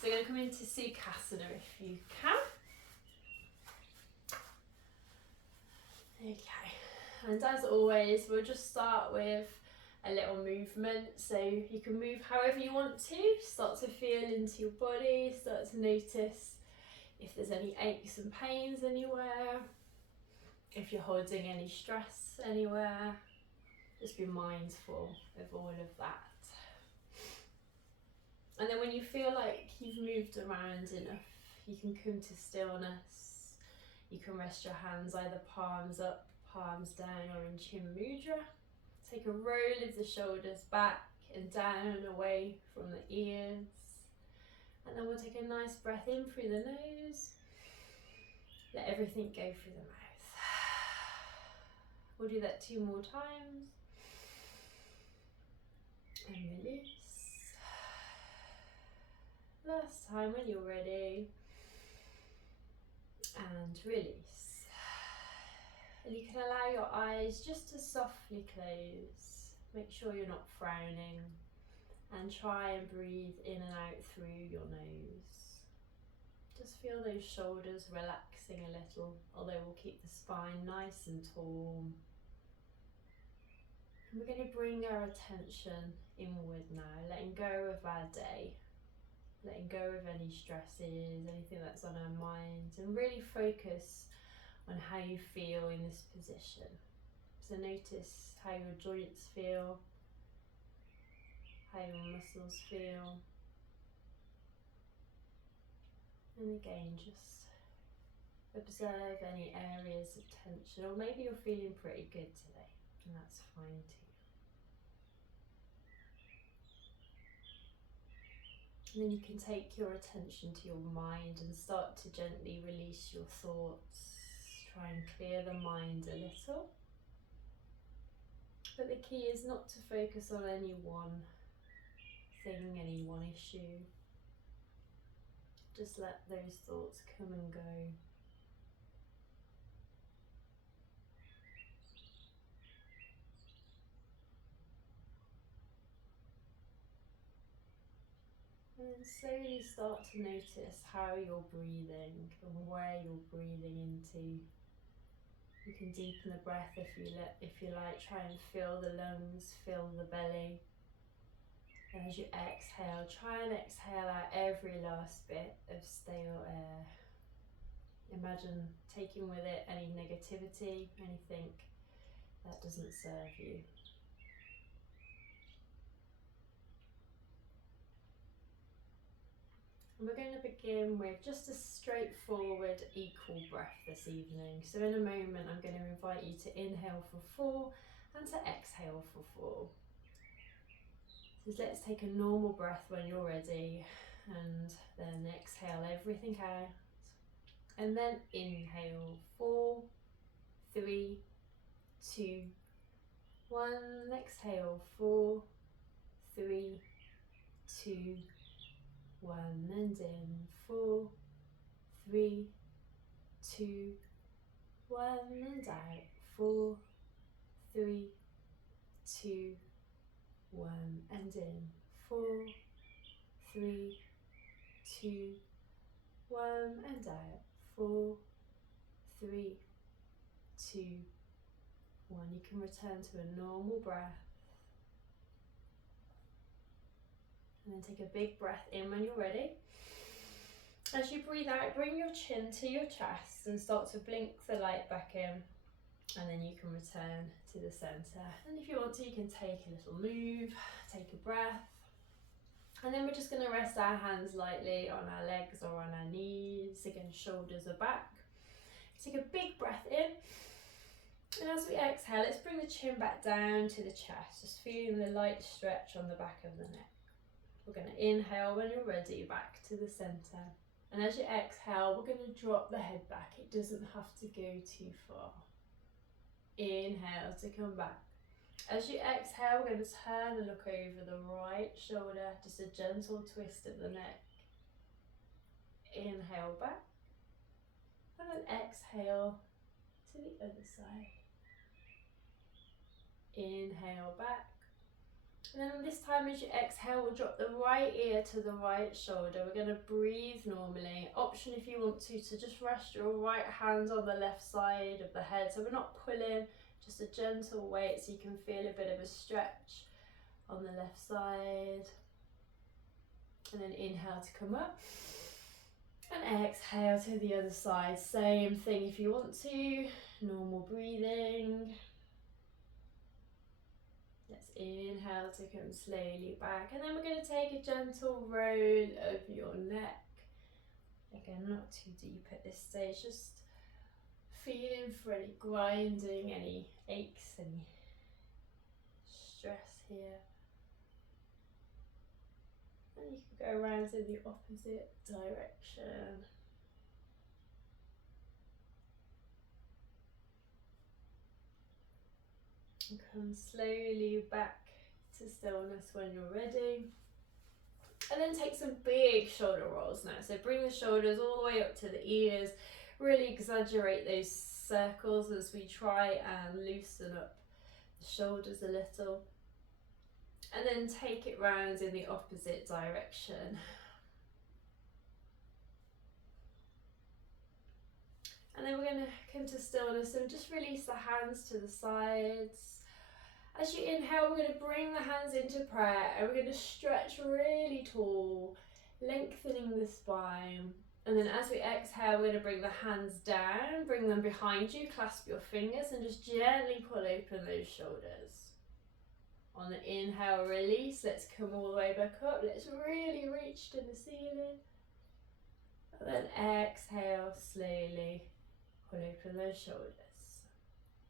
So you're going to come into Sukhasana if you can. Okay, and as always, we'll just start with a little movement. So you can move however you want to. Start to feel into your body, start to notice if there's any aches and pains anywhere, if you're holding any stress anywhere. Just be mindful of all of that. And then when you feel like you've moved around enough, you can come to stillness. You can rest your hands either palms up, palms down, or in Chin Mudra. Take a roll of the shoulders back and down and away from the ears. And then we'll take a nice breath in through the nose. Let everything go through the mouth. We'll do that 2 more times. And release. Last time when you're ready. And release. And you can allow your eyes just to softly close. Make sure you're not frowning. And try and breathe in and out through your nose. Just feel those shoulders relaxing a little, although we'll keep the spine nice and tall. And we're going to bring our attention inward now, letting go of our day, letting go of any stresses, anything that's on our mind, and really focus on how you feel in this position. So notice how your joints feel, how your muscles feel. And again, just observe any areas of tension, or maybe you're feeling pretty good today, and that's fine too. And then you can take your attention to your mind and start to gently release your thoughts. Try and clear the mind a little. But the key is not to focus on any one thing, any one issue. Just let those thoughts come and go. And then slowly start to notice how you're breathing and where you're breathing into. You can deepen the breath if you like. Try and fill the lungs, fill the belly. And as you exhale, try and exhale out every last bit of stale air. Imagine taking with it any negativity, anything that doesn't serve you. And we're going to begin with just a straightforward equal breath this evening. So in a moment I'm going to invite you to inhale for 4 and to exhale for 4. So let's take a normal breath when you're ready, and then exhale everything out. And then inhale 4, 3, 2, 1. Exhale 4, 3, 2, 1. And in 4, 3, 2, 1. And out 4, 3, 2, 1. And in 4, 3, 2, 1. And out 4, 3, 2, 1. You can return to a normal breath. And then take a big breath in when you're ready. As you breathe out, bring your chin to your chest and start to blink the light back in. And then you can return to the centre. And if you want to, you can take a little move, take a breath. And then we're just going to rest our hands lightly on our legs or on our knees. Again, shoulders are back. Take a big breath in. And as we exhale, let's bring the chin back down to the chest, just feeling the light stretch on the back of the neck. We're going to inhale when you're ready, back to the centre. And as you exhale, we're going to drop the head back. It doesn't have to go too far. Inhale to come back. As you exhale, we're going to turn and look over the right shoulder, just a gentle twist of the neck. Inhale back. And then exhale to the other side. Inhale back. And then this time as you exhale, we'll drop the right ear to the right shoulder. We're going to breathe normally. Option if you want to just rest your right hand on the left side of the head. So we're not pulling, just a gentle weight so you can feel a bit of a stretch on the left side. And then inhale to come up. And exhale to the other side. Same thing if you want to. Normal breathing. Let's inhale to come slowly back. And then we're going to take a gentle roll of your neck. Again, not too deep at this stage. Just feeling for any grinding, any aches, any stress here. And you can go around in the opposite direction. And come slowly back to stillness when you're ready. And then take some big shoulder rolls now. So bring the shoulders all the way up to the ears. Really exaggerate those circles as we try and loosen up the shoulders a little. And then take it round in the opposite direction. And then we're going to come to stillness and just release the hands to the sides. As you inhale, we're going to bring the hands into prayer and we're going to stretch really tall, lengthening the spine. And then as we exhale, we're going to bring the hands down, bring them behind you, clasp your fingers and just gently pull open those shoulders. On the inhale, release. Let's come all the way back up. Let's really reach to the ceiling. And then exhale, slowly pull open those shoulders.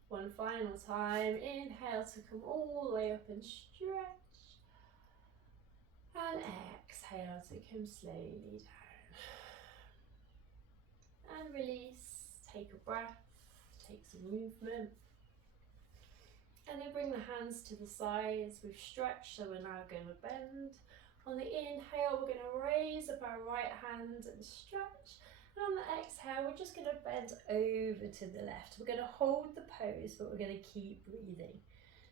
One final time. Inhale to come all the way up and stretch. And exhale to come slowly down. And release. Take a breath. Take some movement. And then bring the hands to the sides. We've stretched, so we're now going to bend. On the inhale, we're going to raise up our right hand and stretch. And on the exhale, we're just going to bend over to the left. We're going to hold the pose, but we're going to keep breathing.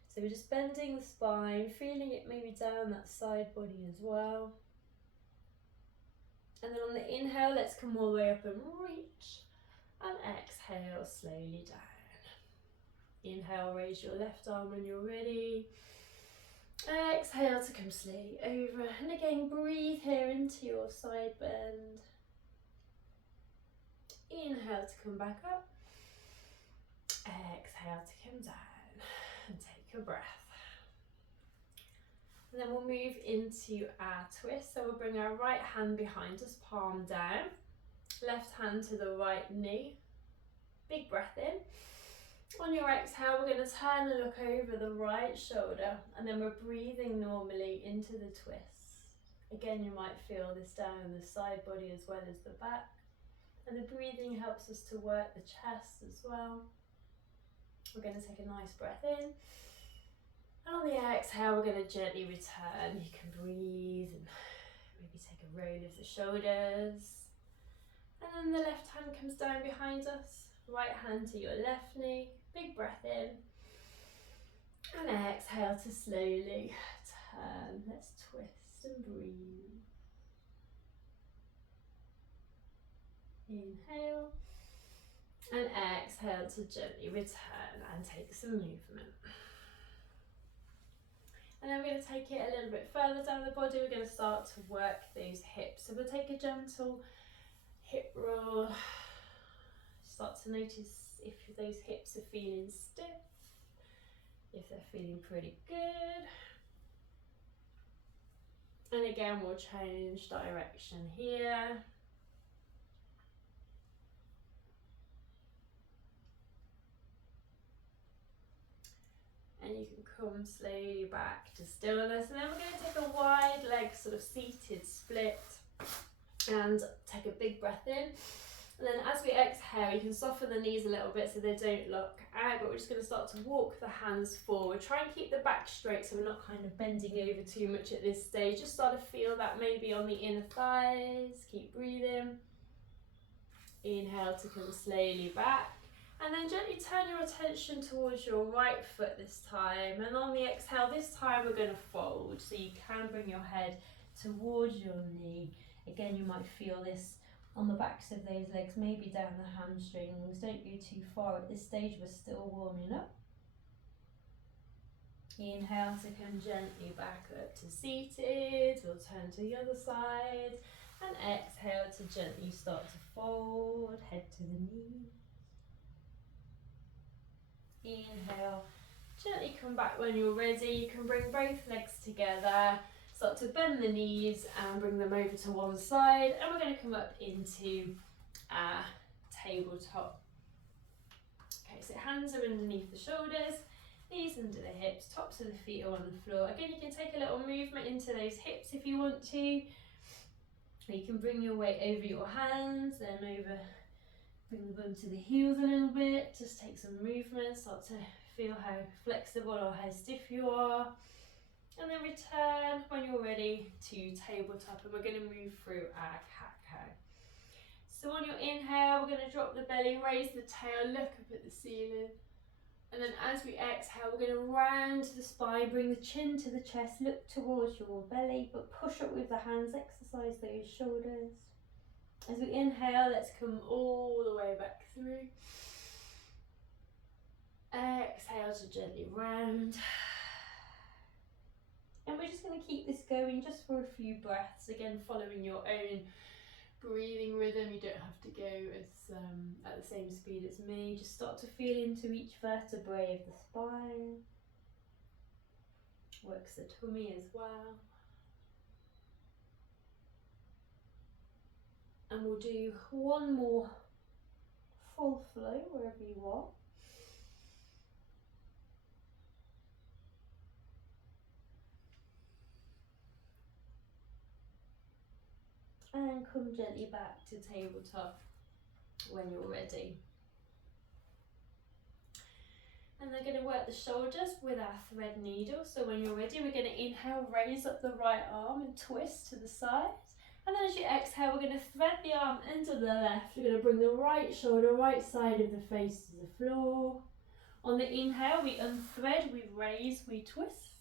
So we're just bending the spine, feeling it maybe down that side body as well. And then on the inhale, let's come all the way up and reach. And exhale, slowly down. Inhale, raise your left arm when you're ready. Exhale to come slowly over. And again, breathe here into your side bend. Inhale to come back up. Exhale to come down. And take a breath. And then we'll move into our twist. So we'll bring our right hand behind us, palm down. Left hand to the right knee. Big breath in. On your exhale, we're going to turn and look over the right shoulder, and then we're breathing normally into the twist. Again, you might feel this down the side body as well as the back. And the breathing helps us to work the chest as well. We're going to take a nice breath in. And on the exhale, we're going to gently return. You can breathe and maybe take a roll of the shoulders. And then the left hand comes down behind us. Right hand to your left knee. Big breath in. And exhale to slowly turn. Let's twist and breathe. Inhale. And exhale to gently return and take some movement. And then we're going to take it a little bit further down the body. We're going to start to work those hips. So we'll take a gentle hip roll. Start to notice if those hips are feeling stiff, if they're feeling pretty good. And again, we'll change direction here. And you can come slowly back to stillness. And then we're going to take a wide leg, sort of seated split. And take a big breath in. And then as we exhale, you can soften the knees a little bit so they don't lock out, but we're just going to start to walk the hands forward. Try and keep the back straight so we're not kind of bending over too much at this stage. Just start to feel that maybe on the inner thighs. Keep breathing. Inhale to come slowly back. And then gently turn your attention towards your right foot this time. And on the exhale, this time we're going to fold. So you can bring your head towards your knee. Again, you might feel this on the backs of those legs, maybe down the hamstrings. Don't go too far at this stage, we're still warming up. Inhale to come gently back up to seated. We'll turn to the other side. And exhale to gently start to fold, head to the knee. Inhale, gently come back when you're ready. You can bring both legs together, start to bend the knees and bring them over to one side. And we're going to come up into our tabletop. Okay, so hands are underneath the shoulders, knees under the hips, tops of the feet are on the floor. Again, you can take a little movement into those hips if you want to. You can bring your weight over your hands, then over, bring the bum to the heels a little bit. Just take some movement, start to feel how flexible or how stiff you are. And then return when you're ready to tabletop, and we're going to move through our cat-cow. So on your inhale, we're going to drop the belly, raise the tail, look up at the ceiling. And then as we exhale, we're going to round the spine, bring the chin to the chest, look towards your belly, but push up with the hands, exercise those shoulders. As we inhale, let's come all the way back through. Exhale to gently round. And we're just going to keep this going just for a few breaths, again following your own breathing rhythm. You don't have to go as at the same speed as me. Just start to feel into each vertebrae of the spine. Works the tummy as well. And we'll do one more full flow wherever you are. And come gently back to tabletop when you're ready. And they're going to work the shoulders with our thread needle. So when you're ready, we're going to inhale, raise up the right arm and twist to the side. And then as you exhale, we're going to thread the arm into the left. We're going to bring the right shoulder, right side of the face to the floor. On the inhale, we unthread, we raise, we twist.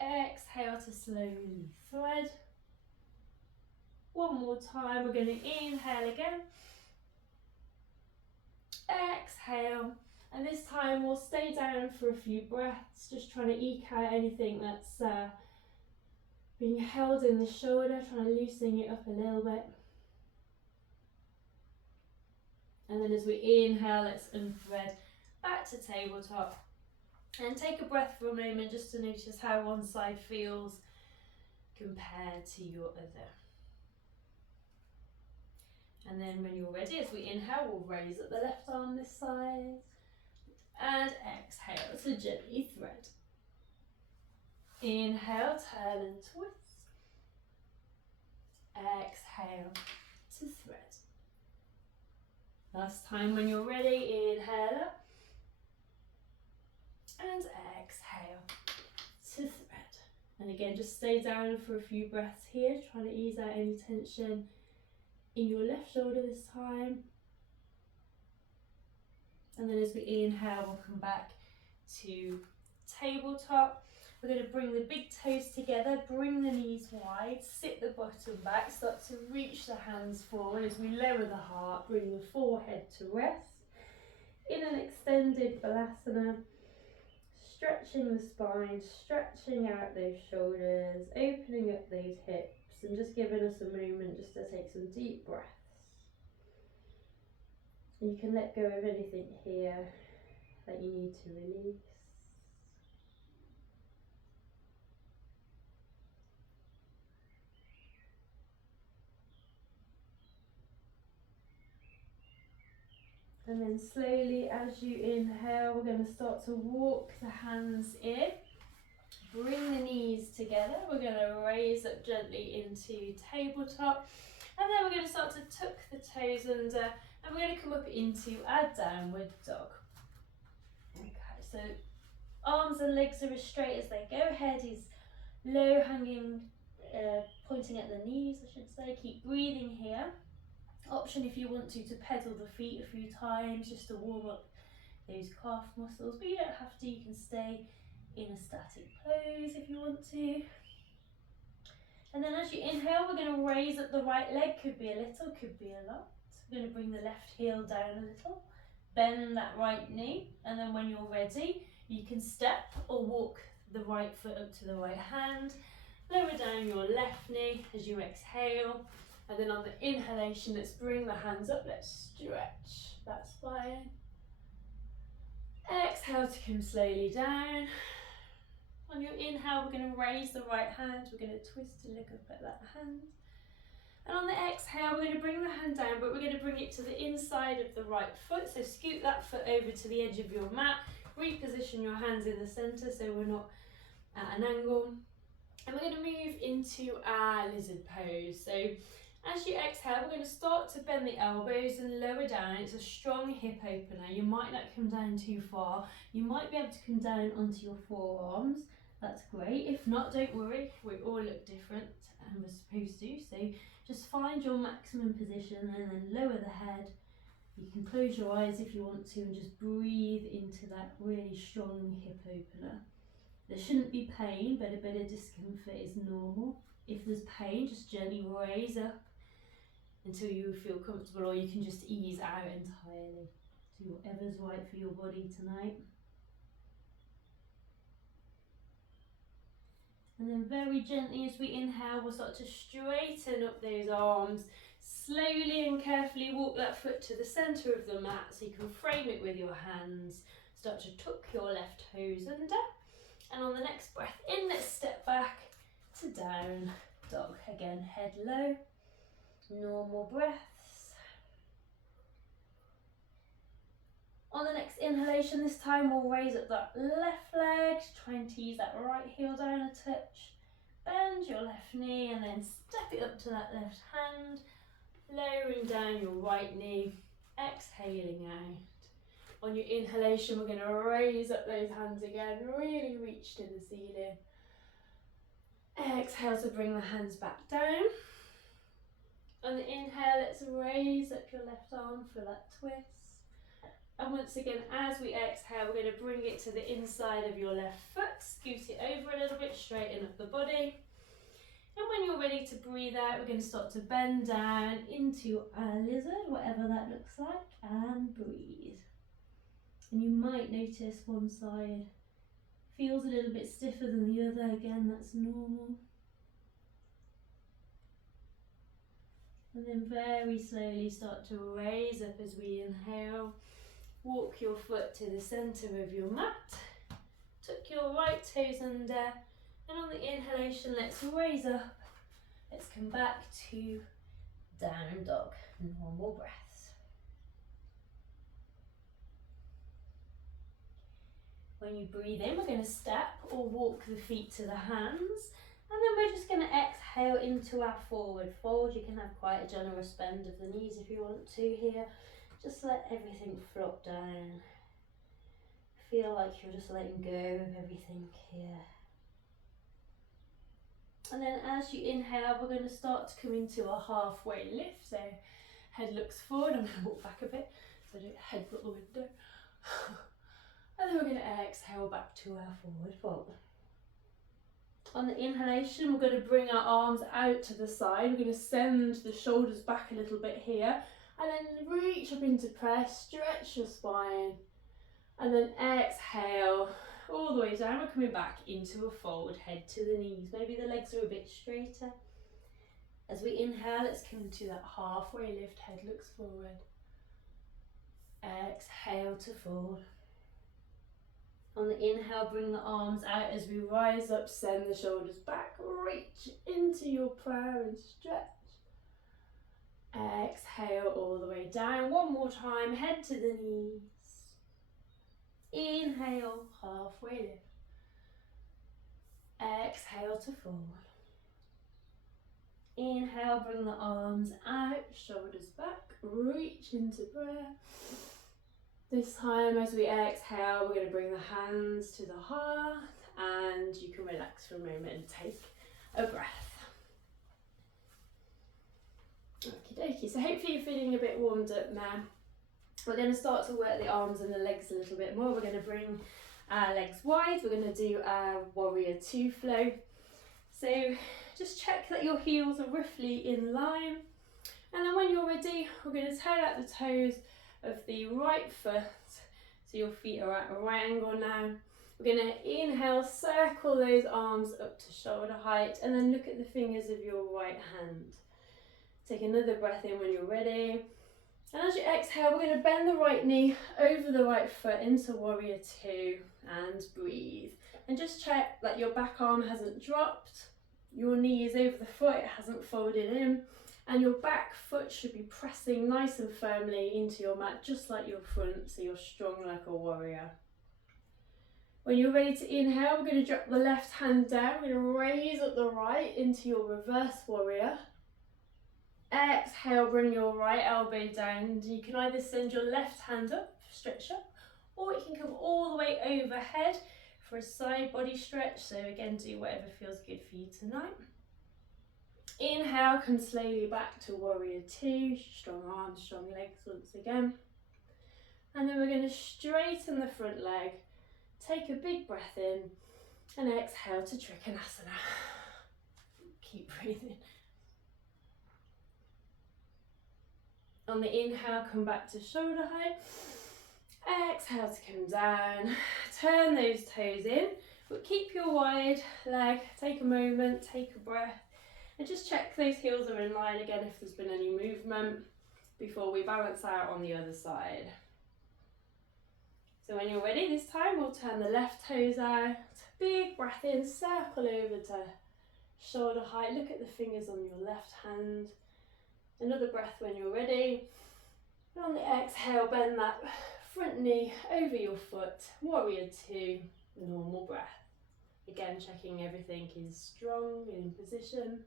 Exhale to slowly thread. One more time, we're going to inhale again. Exhale. And this time we'll stay down for a few breaths, just trying to eke out anything that's being held in the shoulder, trying to loosen it up a little bit. And then as we inhale, let's unthread back to tabletop. And take a breath for a moment just to notice how one side feels compared to your other. And then when you're ready, as we inhale, we'll raise up the left arm this side. And exhale to gently thread. Inhale, turn and twist. Exhale to thread. Last time when you're ready, inhale up. And exhale to thread. And again, just stay down for a few breaths here, trying to ease out any tension in your left shoulder this time. And then as we inhale, we'll come back to tabletop. We're going to bring the big toes together, bring the knees wide, sit the bottom back, start to reach the hands forward as we lower the heart, bring the forehead to rest. In an extended Balasana, stretching the spine, stretching out those shoulders, opening up those hips, and just giving us a moment just to take some deep breaths. You can let go of anything here that you need to release. And then slowly as you inhale, we're going to start to walk the hands in. Bring the knees together. We're going to raise up gently into tabletop. And then we're going to start to tuck the toes under. And we're going to come up into our downward dog. Okay, so arms and legs are as straight as they go. Head is low hanging, pointing at the knees, I should say. Keep breathing here. Option if you want to pedal the feet a few times just to warm up those calf muscles, but you don't have to, you can stay in a static pose if you want to. And then as you inhale, we're going to raise up the right leg, could be a little, could be a lot. We're going to bring the left heel down a little, bend that right knee, and then when you're ready, you can step or walk the right foot up to the right hand, lower down your left knee as you exhale, and then on the inhalation, let's bring the hands up, let's stretch that spine. Exhale to come slowly down. On your inhale, we're going to raise the right hand, we're going to twist to look up at that hand. And on the exhale, we're going to bring the hand down, but we're going to bring it to the inside of the right foot. So scoot that foot over to the edge of your mat, reposition your hands in the centre so we're not at an angle. And we're going to move into our lizard pose. So as you exhale, we're going to start to bend the elbows and lower down. It's a strong hip opener. You might not come down too far. You might be able to come down onto your forearms. That's great. If not, don't worry. We all look different and we're supposed to. So just find your maximum position and then lower the head. You can close your eyes if you want to and just breathe into that really strong hip opener. There shouldn't be pain, but a bit of discomfort is normal. If there's pain, just gently raise up until you feel comfortable, or you can just ease out entirely. Do whatever's right for your body tonight. And then very gently as we inhale, we'll start to straighten up those arms. Slowly and carefully walk that foot to the centre of the mat so you can frame it with your hands. Start to tuck your left toes under. And on the next breath in, let's step back to down dog. Again, head low, normal breaths. On the next inhalation, this time we'll raise up that left leg, try and tease that right heel down a touch. Bend your left knee and then step it up to that left hand, lowering down your right knee, exhaling out. On your inhalation, we're going to raise up those hands again, really reach to the ceiling. Exhale to bring the hands back down. On the inhale, let's raise up your left arm for that twist. And once again, as we exhale, we're going to bring it to the inside of your left foot, scoot it over a little bit, straighten up the body. And when you're ready to breathe out, we're going to start to bend down into our lizard, whatever that looks like, and breathe. And you might notice one side feels a little bit stiffer than the other. Again, that's normal. And then very slowly start to raise up as we inhale. Walk your foot to the centre of your mat. Tuck your right toes under. And on the inhalation, let's raise up. Let's come back to down dog, normal breaths. When you breathe in, we're going to step or walk the feet to the hands. And then we're just going to exhale into our forward fold. You can have quite a generous bend of the knees if you want to here. Just let everything flop down. Feel like you're just letting go of everything here. And then as you inhale, we're going to start to come into a halfway lift. So head looks forward. I'm going to walk back a bit so I don't headbutt the window. And then we're going to exhale back to our forward fold. On the inhalation, we're going to bring our arms out to the side. We're going to send the shoulders back a little bit here. And then reach up into press, stretch your spine. And then exhale all the way down. We're coming back into a fold, head to the knees. Maybe the legs are a bit straighter. As we inhale, let's come to that halfway lift, head looks forward. Exhale to fold. On the inhale, bring the arms out as we rise up, send the shoulders back, reach into your prayer and stretch. Exhale all the way down. One more time, head to the knees. Inhale, halfway lift. Exhale to fold. Inhale, bring the arms out, shoulders back, reach into prayer. This time as we exhale, we're going to bring the hands to the heart and you can relax for a moment and take a breath. Okie dokie. Okey-dokey. So hopefully you're feeling a bit warmed up now. We're going to start to work the arms and the legs a little bit more. We're going to bring our legs wide. We're going to do our warrior two flow. So just check that your heels are roughly in line. And then when you're ready, we're going to turn out the toes of the right foot. So your feet are at a right angle now. We're going to inhale, circle those arms up to shoulder height, and then look at the fingers of your right hand. Take another breath in when you're ready. And as you exhale, we're going to bend the right knee over the right foot into warrior two and breathe. And just check that your back arm hasn't dropped, your knee is over the foot, it hasn't folded in, and your back foot should be pressing nice and firmly into your mat, just like your front, so you're strong like a warrior. When you're ready to inhale, we're going to drop the left hand down, we're going to raise up the right into your reverse warrior. Exhale, bring your right elbow down. You can either send your left hand up, stretch up, or it can come all the way overhead for a side body stretch. So again, do whatever feels good for you tonight. Inhale, come slowly back to warrior two. Strong arms, strong legs once again. And then we're going to straighten the front leg. Take a big breath in and exhale to Trikonasana. Keep breathing. On the inhale, come back to shoulder height. Exhale to come down. Turn those toes in, but keep your wide leg. Take a moment, take a breath, and just check those heels are in line again if there's been any movement before we balance out on the other side. So when you're ready, this time we'll turn the left toes out. Big breath in, circle over to shoulder height. Look at the fingers on your left hand. Another breath when you're ready. And on the exhale, bend that front knee over your foot. Warrior two, normal breath. Again, checking everything is strong in position.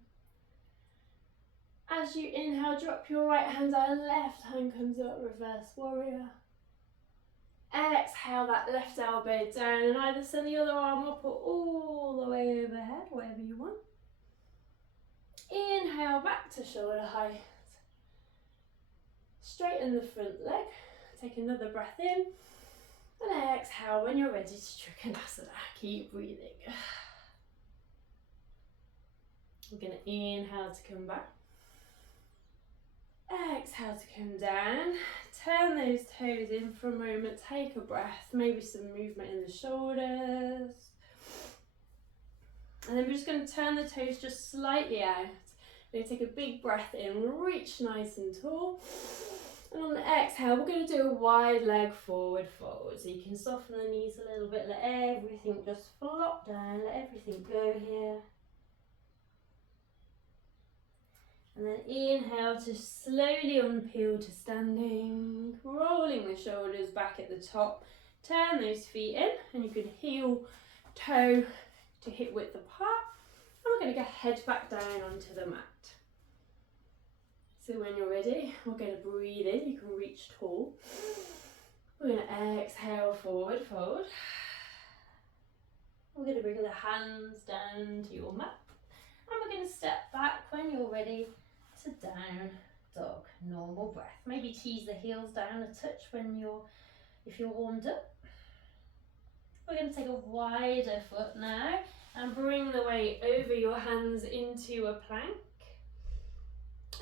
As you inhale, drop your right hand down, left hand comes up, reverse warrior. Exhale that left elbow down and either send the other arm up or all the way overhead, whatever you want. Inhale back to shoulder height. Straighten the front leg. Take another breath in. And exhale when you're ready to Trikonasana. Keep breathing. We're going to inhale to come back. Exhale to come down. Turn those toes in for a moment. Take a breath. Maybe some movement in the shoulders. And then we're just going to turn the toes just slightly out. We're going to take a big breath in. Reach nice and tall. And on the exhale, we're going to do a wide leg forward fold. So you can soften the knees a little bit. Let everything just flop down. Let everything go here. And then inhale to slowly unpeel to standing, rolling the shoulders back at the top. Turn those feet in and you can heel toe to hip width apart. And we're going to go head back down onto the mat. So when you're ready, we're going to breathe in. You can reach tall. We're going to exhale, forward fold. We're going to bring the hands down to your mat. And we're going to step back when you're ready to down dog, normal breath. Maybe tease the heels down a touch if you're warmed up. We're going to take a wider foot now and bring the weight over your hands into a plank.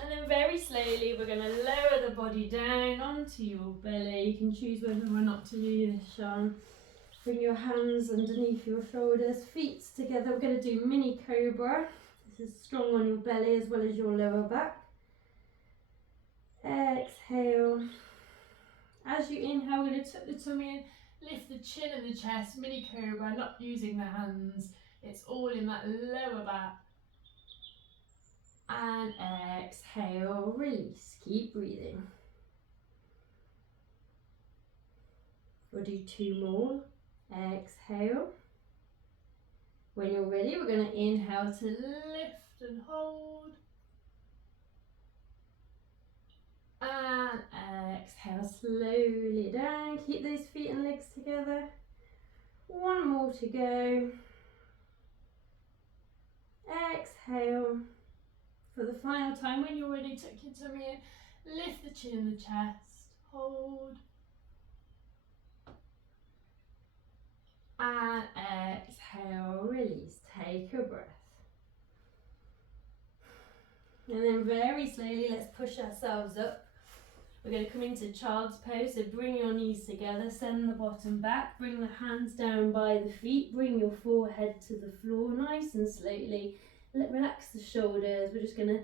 And then very slowly we're going to lower the body down onto your belly. You can choose whether or not to do this, Sean. Bring your hands underneath your shoulders, feet together. We're going to do mini cobra. This is strong on your belly as well as your lower back. Exhale. As you inhale, we're going to tuck the tummy in, lift the chin and the chest, mini cobra, not using the hands. It's all in that lower back. And exhale, release. Keep breathing. We'll do two more. Exhale. When you're ready, we're going to inhale to lift and hold. And exhale slowly down. Keep those feet and legs together. One more to go. Exhale for the final time. When you're ready, tuck your tummy in, lift the chin and the chest, hold. And exhale, release, take a breath. And then very slowly, let's push ourselves up. We're going to come into child's pose, so bring your knees together, send the bottom back, bring the hands down by the feet, bring your forehead to the floor, nice and slowly. Relax the shoulders. We're just going to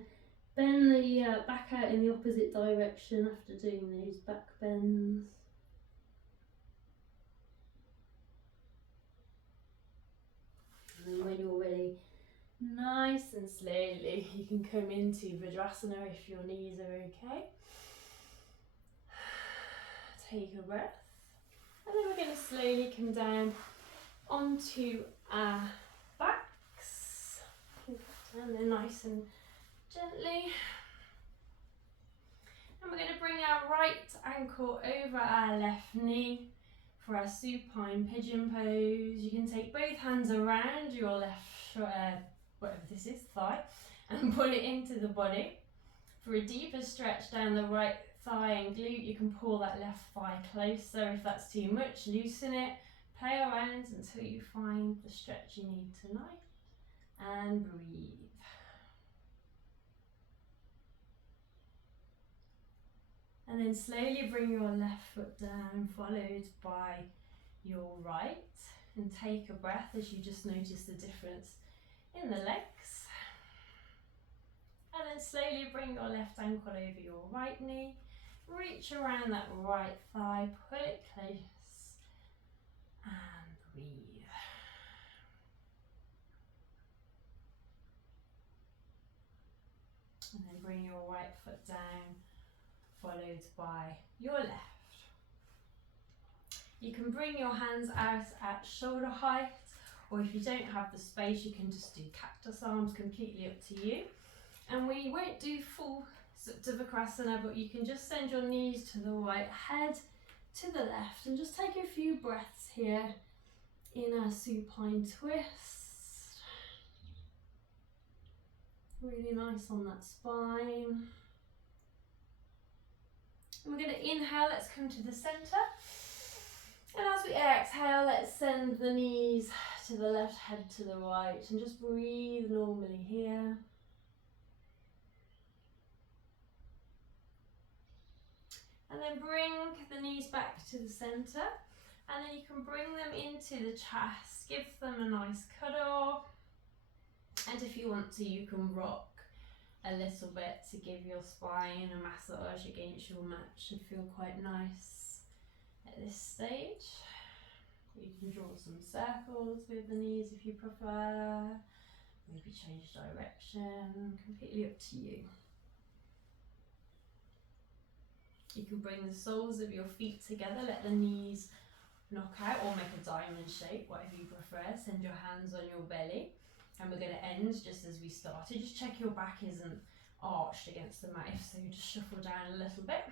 bend the back out in the opposite direction after doing those back bends. And then when you're ready, nice and slowly, you can come into Vajrasana if your knees are okay. Take a breath. And then we're going to slowly come down onto our backs. And then nice and gently. And we're going to bring our right ankle over our left knee for our supine pigeon pose. You can take both hands around your left, whatever this is, thigh, and pull it into the body. For a deeper stretch down the right thigh and glute, you can pull that left thigh closer. If that's too much, loosen it. Play around until you find the stretch you need tonight. And breathe. And then slowly bring your left foot down, followed by your right. And take a breath as you just notice the difference in the legs. And then slowly bring your left ankle over your right knee. Reach around that right thigh, pull it close, and breathe. And then bring your right foot down, followed by your left. You can bring your hands out at shoulder height, or if you don't have the space, you can just do cactus arms, completely up to you. And we won't do full Supta Vikrasana, but you can just send your knees to the right, head to the left, and just take a few breaths here in our supine twist. Really nice on that spine. And we're going to inhale, let's come to the centre. And as we exhale, let's send the knees to the left, head to the right, and just breathe normally here. And then bring the knees back to the centre, and then you can bring them into the chest, give them a nice cuddle, and if you want to, you can rock a little bit to give your spine a massage against your mat. Should feel quite nice at this stage. You can draw some circles with the knees if you prefer, maybe change direction, completely up to you. You can bring the soles of your feet together, let the knees knock out or make a diamond shape, whatever you prefer. Send your hands on your belly. And we're going to end just as we started. Just check your back isn't arched against the mat, so you just shuffle down a little bit.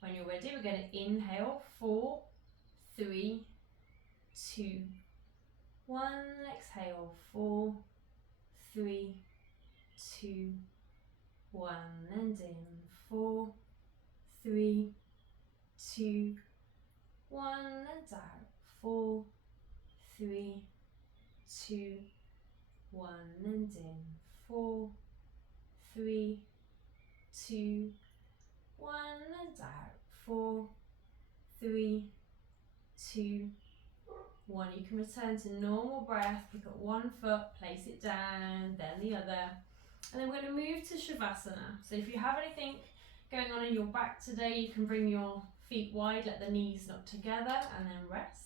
When you're ready, we're going to inhale, 4, 3, 2, 1. Exhale, 4, 3, 2, 1. And in 4, 3, 2, 1, and out. 4, 3, 2, 1, and in. 4, 3, 2, 1, and out. 4, 3, 2, 1. You can return to normal breath. Pick up one foot, place it down, then the other. And then we're going to move to Shavasana. So if you have anything going on in your back today, you can bring your feet wide, let the knees knock together, and then rest.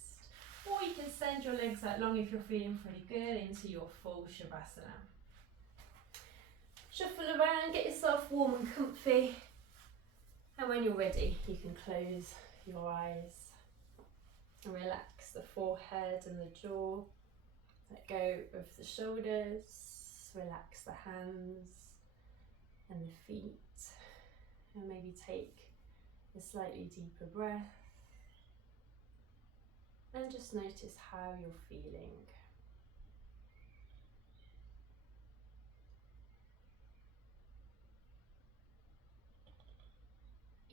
Or you can send your legs out long if you're feeling pretty good into your full Shavasana. Shuffle around, get yourself warm and comfy. And when you're ready, you can close your eyes and relax the forehead and the jaw. Let go of the shoulders, relax the hands and the feet. And maybe take a slightly deeper breath. And just notice how you're feeling.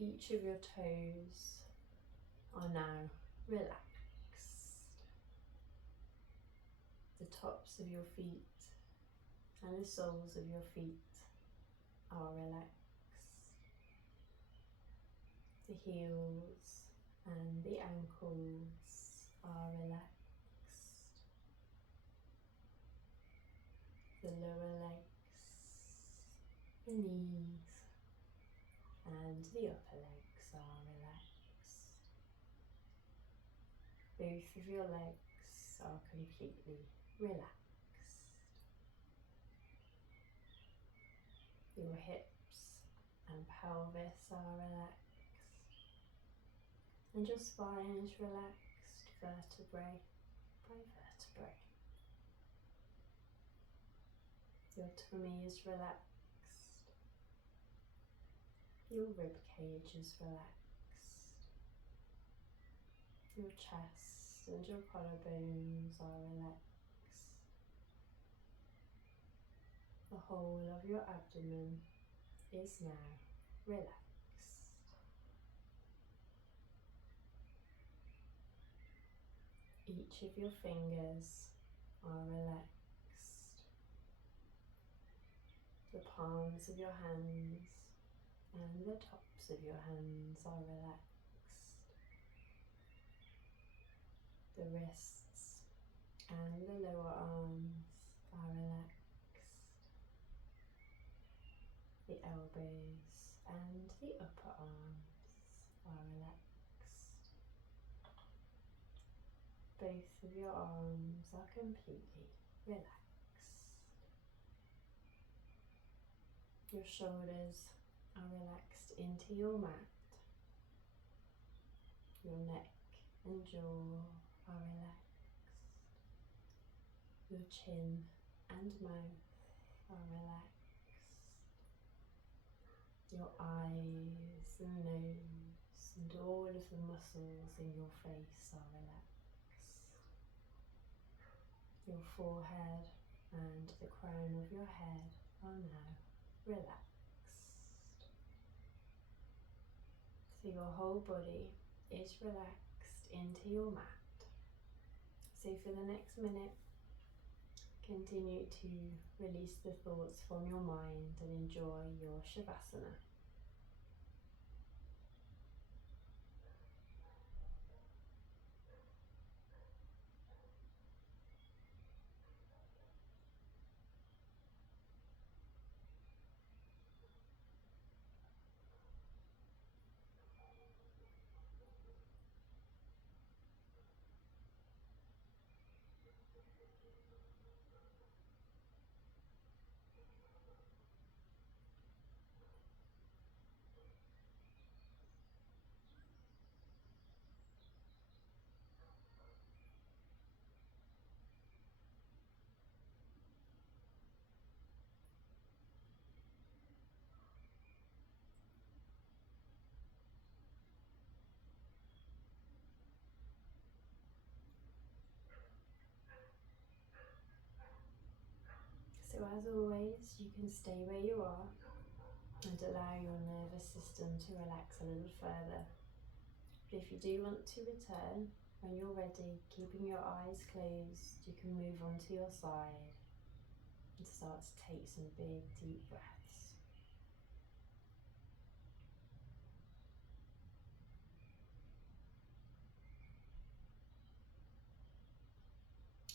Each of your toes are now relaxed. The tops of your feet and the soles of your feet are relaxed. The heels and the ankles are relaxed. The lower legs, the knees and the upper legs are relaxed. Both of your legs are completely relaxed. Your hips and pelvis are relaxed. And your spine is relaxed, vertebrae by vertebrae. Your tummy is relaxed. Your rib cage is relaxed. Your chest and your collarbones are relaxed. The whole of your abdomen is now relaxed. Each of your fingers are relaxed. The palms of your hands and the tops of your hands are relaxed. The wrists and the lower arms are relaxed. The elbows and the upper arms are relaxed. Both of your arms are completely relaxed. Your shoulders are relaxed into your mat. Your neck and jaw are relaxed. Your chin and mouth are relaxed. Your eyes and nose and all of the muscles in your face are relaxed. Your forehead and the crown of your head are now relaxed. So your whole body is relaxed into your mat. So for the next minute, continue to release the thoughts from your mind and enjoy your Shavasana. So as always, you can stay where you are and allow your nervous system to relax a little further. But if you do want to return, when you're ready, keeping your eyes closed, you can move onto your side and start to take some big deep breaths.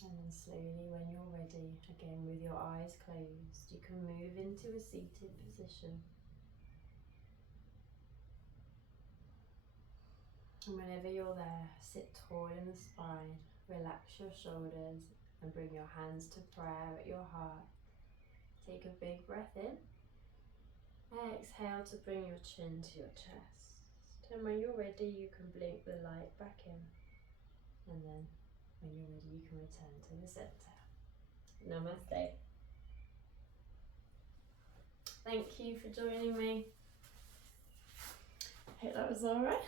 And then slowly, when you're ready, again with your eyes closed, you can move into a seated position. And whenever you're there, sit tall in the spine, relax your shoulders and bring your hands to prayer at your heart. Take a big breath in. Exhale to bring your chin to your chest. And when you're ready, you can blink the light back in. And then when you're ready, you can return to the center. Namaste. Thank you for joining me. Hope that was all right.